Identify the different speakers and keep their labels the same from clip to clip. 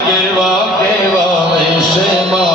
Speaker 1: Deva Deva Deva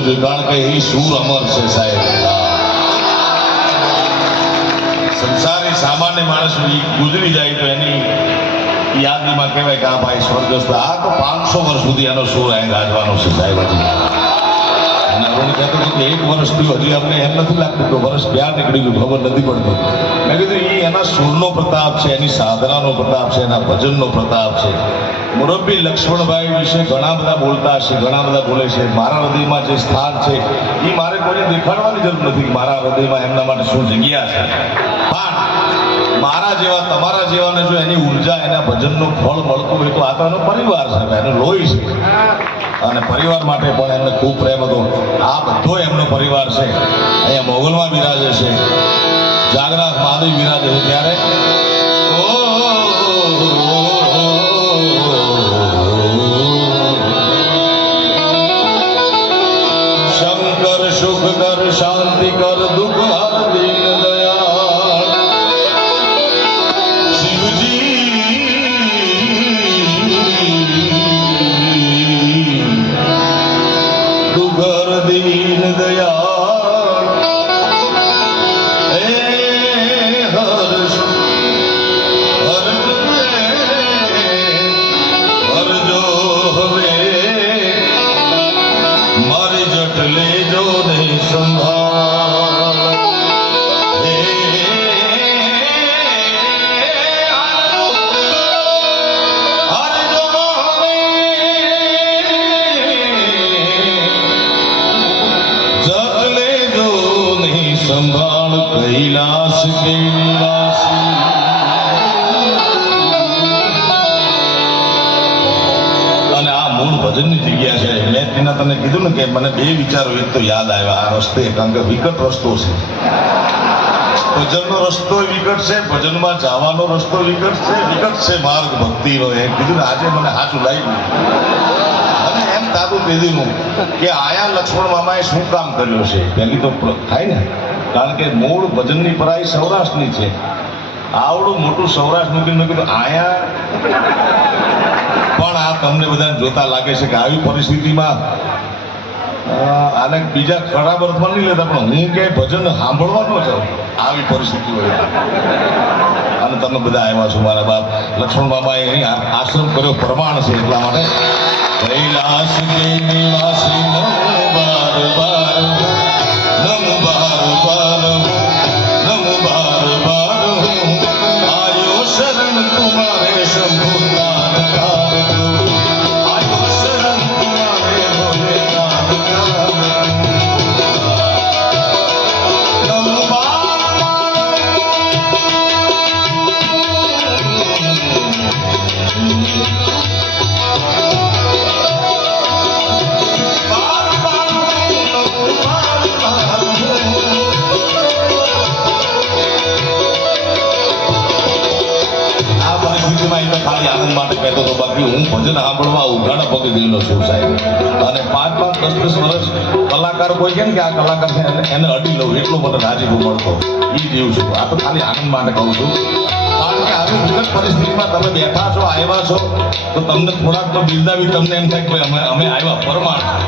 Speaker 1: ન જોઈએ કારણ કે એ સૂર અમર છે સાહેબ. સંસારી સામાન્ય માણસ ગુજરી જાય તો એની યાદીમાં કહેવાય કે આ ભાઈ સ્વર્ગસ્થ આ તો પાંચસો વર્ષ સુધી એનો સૂર અહીં રાજવાનો છે સાહેબ હજી અને કહેતો હતો કે એક વર્ષ થયું, હજી અમને એમ નથી લાગતું કે વર્ષ ક્યાં નીકળી ગયું, ખબર નથી પડતી. મેં કીધું એ એના સૂરનો પ્રતાપ છે, એની સાધનાનો પ્રતાપ છે, એના ભજનનો પ્રતાપ છે. મુરબ્બી લક્ષ્મણભાઈ વિશે ઘણા બધા બોલતા હશે, ઘણા બધા બોલે છે. મારા હૃદયમાં જે સ્થાન છે એ મારે કોઈને દેખાડવાની જરૂર નથી મારા હૃદયમાં એમના માટે શું જગ્યા છે. પણ મારા જેવા, તમારા જેવાને જો એની ઊર્જા, એના ભજનનું ફળ મળતું હોય તો આ તો એનો પરિવાર છે, એનું લોહી છે. અને પરિવાર માટે પણ એમને ખૂબ પ્રેમ હતો. આ બધો એમનો પરિવાર છે. અહીંયા મોગલમાં બિરાજે છે. જાગરાત મહાદેવ બિરાજે છે. ત્યારે থাকলে জোরে সম্ভব। મને બે વિચારો. એક તો યાદ આવ્યા, આ રસ્તે, કારણ કે વિકટ રસ્તો છે. ભજનનો રસ્તો વિકટ છે, ભજનમાં જવાનો રસ્તો વિકટ છે વિકટ છે માર્ગ ભક્તિનો એમ કીધું ને આજે મને સાચું લાગ્યું. અને એમ તારું કીધું કે આયા લક્ષ્મણ મામાએ શું કામ કર્યું છે? પહેલી તો થાય ને? કારણ કે મૂળ ભજનની પરાઈ સૌરાષ્ટ્રની છે. આવડું મોટું સૌરાષ્ટ્ર મૂકીને મેં કીધું, આયા? પણ આ તમને બધાને જોતા લાગે છે કે આવી પરિસ્થિતિમાં આને બીજા ખરાબ અર્થમાં નહીં લેતા, પણ હું કે ભજન સાંભળવા ન જાઉં. આવી પરિસ્થિતિ હોય. અને તમે બધા આવ્યા છો મારા બાપ. લક્ષ્મણ બાબાએ અહીં આશ્રમ કર્યો, પ્રમાણ છે એટલા માટે. કૈલાસ નિવાસી કહેતો હતો બાકી હું ભજન સાંભળવા ઉઘાડા પગે ગયેલો છું સાહેબ. અને પાંચ પાંચ દસ દસ વર્ષ કલાકાર કોઈ કે આ કલાકાર છે એને- અડી લઉં, એટલો મને રાજીપો મળતો. એ જેવું છું. આ તો ખાલી આનંદ માટે કહું છું. કારણ કે આવી પરિસ્થિતિમાં તમે બેઠા છો, આવ્યા છો, તો તમને થોડાક તો બિરદાવી તમને એમ થાય કે અમે અમે આવ્યા પરમાણ.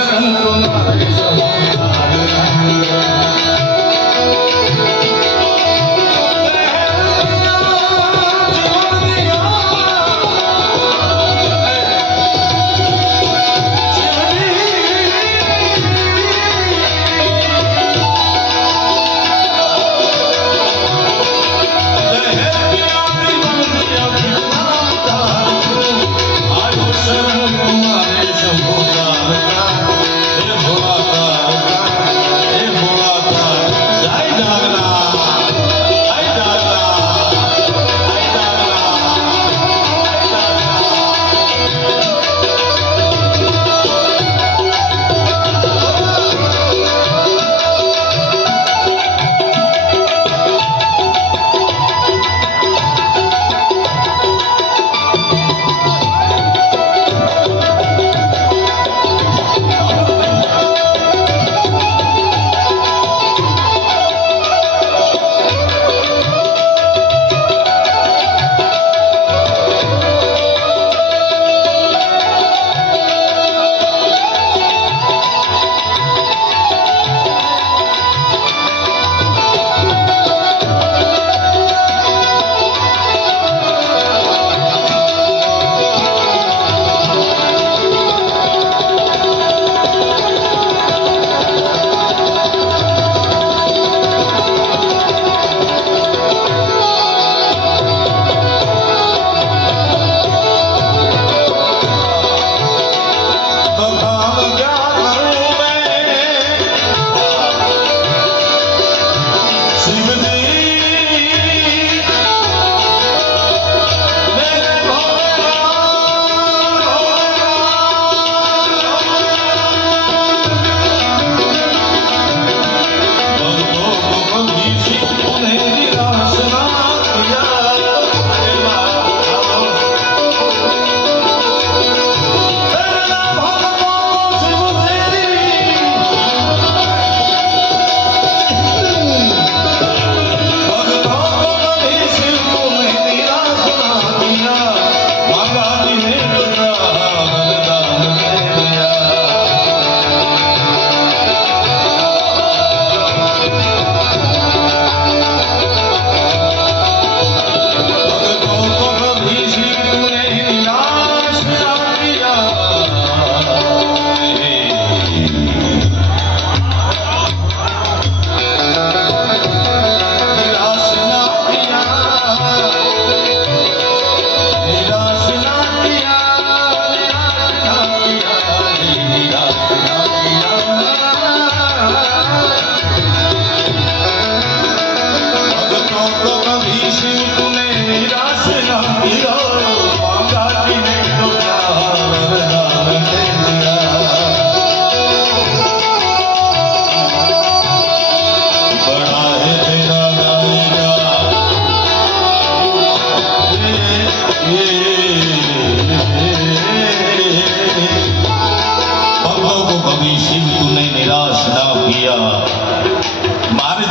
Speaker 1: شرف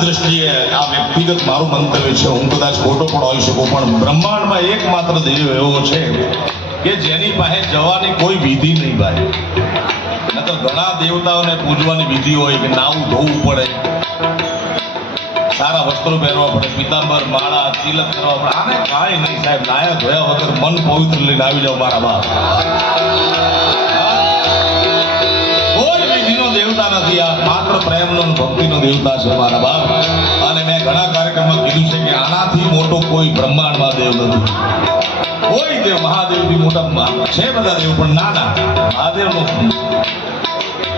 Speaker 1: દ્રષ્ટિએ આ વ્યક્તિગત મારું મંતવ્ય છે. હું કદાચ ખોટો પણ હોઈ શકું, પણ બ્રહ્માંડમાં એકમાત્ર દેવ એવો છે કે જેની પાસે જવાની કોઈ વિધિ નહીં ભાઈ. નકર ઘણા દેવતાઓને પૂજવાની વિધિ હોય કે નાવું ધોવું પડે. સારા વસ્ત્રો પહેરવા પડે, પિતાંબર, માળા, તિલક કરવા પડે. આને કાંઈ નહીં સાહેબ નાયા ધોયા વગર મન પવિત્ર લઈને આવી જાવ મારા બાપ. દેવતા નથી. આ માત્ર પ્રેમનો ભક્તિનો દેવતા છે મારા બાપ. અને મેં ઘણા કાર્યક્રમમાં કીધું છે કે આનાથી મોટો કોઈ બ્રહ્માંડમાં દેવ નથી. કોઈ દેવ મહાદેવથી મોટા છે બધા દેવ, પણ નાના મહાદેવનો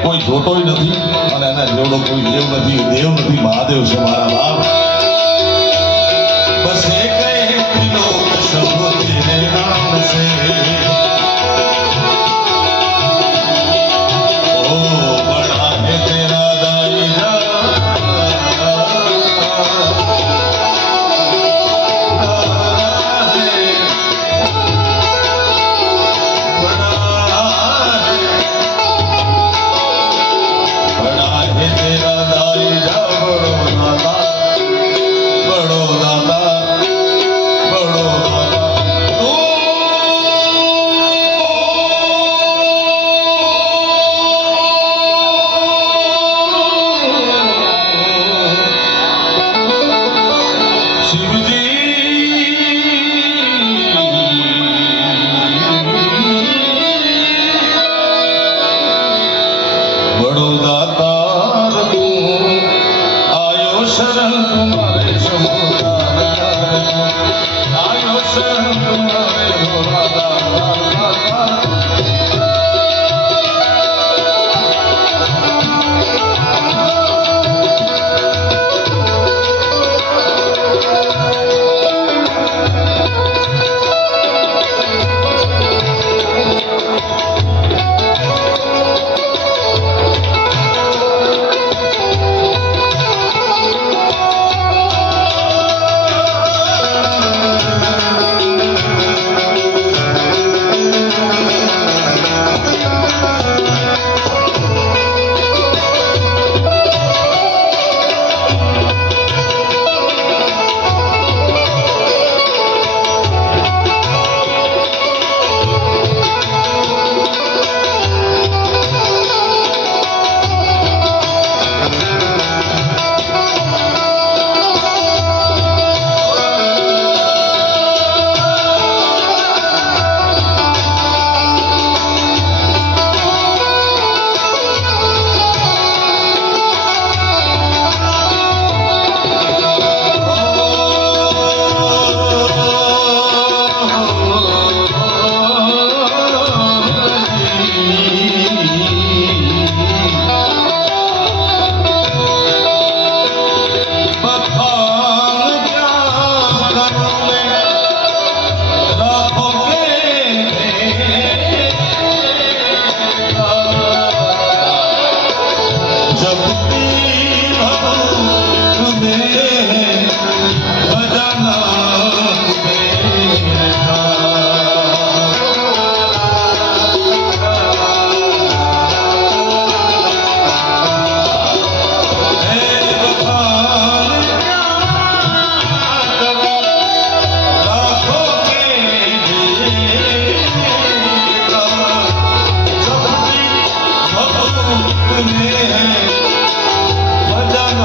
Speaker 1: કોઈ જોતોય નથી અને એના જેવડો કોઈ દેવ નથી દેવ નથી, મહાદેવ છે મારા બાપ. ભજન